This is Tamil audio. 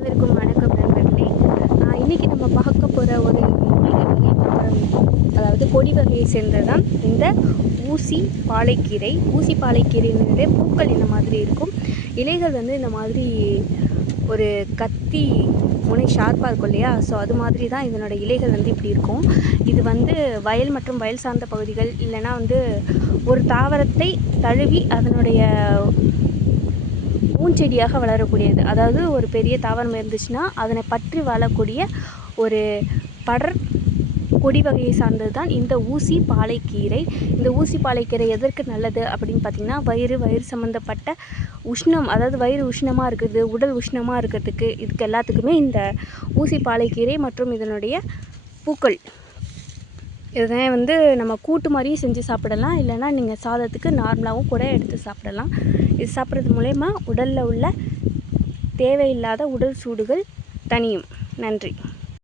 அனைவருக்கும் வணக்கம் நண்பர்களே. இன்றைக்கி நம்ம பார்க்க போகிற ஒரு மூலிகை வகை அதாவது கொடி வகையை சேர்ந்தது தான் இந்த ஊசி பாலைக்கீரை. ஊசி பாலைக்கீரையினுடைய பூக்கள் இந்த மாதிரி இருக்கும். இலைகள் வந்து இந்த மாதிரி ஒரு கத்தி முனை ஷார்ப்பாக இருக்கும் இல்லையா, ஸோ அது மாதிரி தான் இதனோட இலைகள் வந்து இப்படி இருக்கும். இது வந்து வயல் மற்றும் வயல் சார்ந்த பகுதிகள் இல்லைன்னா வந்து ஒரு தாவரத்தை தழுவி அதனுடைய பூஞ்செடியாக வளரக்கூடியது. அதாவது ஒரு பெரிய தாவரம் இருந்துச்சுன்னா அதனை பற்றி வாழக்கூடிய ஒரு படர் கொடி வகையை சார்ந்தது தான் இந்த ஊசி பாலைக்கீரை. இந்த ஊசி பாலைக்கீரை எதற்கு நல்லது அப்படின்னு பார்த்திங்கன்னா, வயிறு சம்மந்தப்பட்ட உஷ்ணம், அதாவது வயிறு உஷ்ணமாக இருக்குது, உடல் உஷ்ணமாக இருக்கிறதுக்கு, இதுக்கு எல்லாத்துக்குமே இந்த ஊசி பாலைக்கீரை மற்றும் இதனுடைய பூக்கள் இதனை வந்து நம்ம கூட்டு மாதிரியும் செஞ்சு சாப்பிடலாம், இல்லைனா நீங்கள் சாதத்துக்கு நார்மலாகவும் கூட எடுத்து சாப்பிடலாம். இது சாப்பிட்றது மூலயமா உடலில் உள்ள தேவையில்லாத உடல் சூடுகள் தணியும். நன்றி.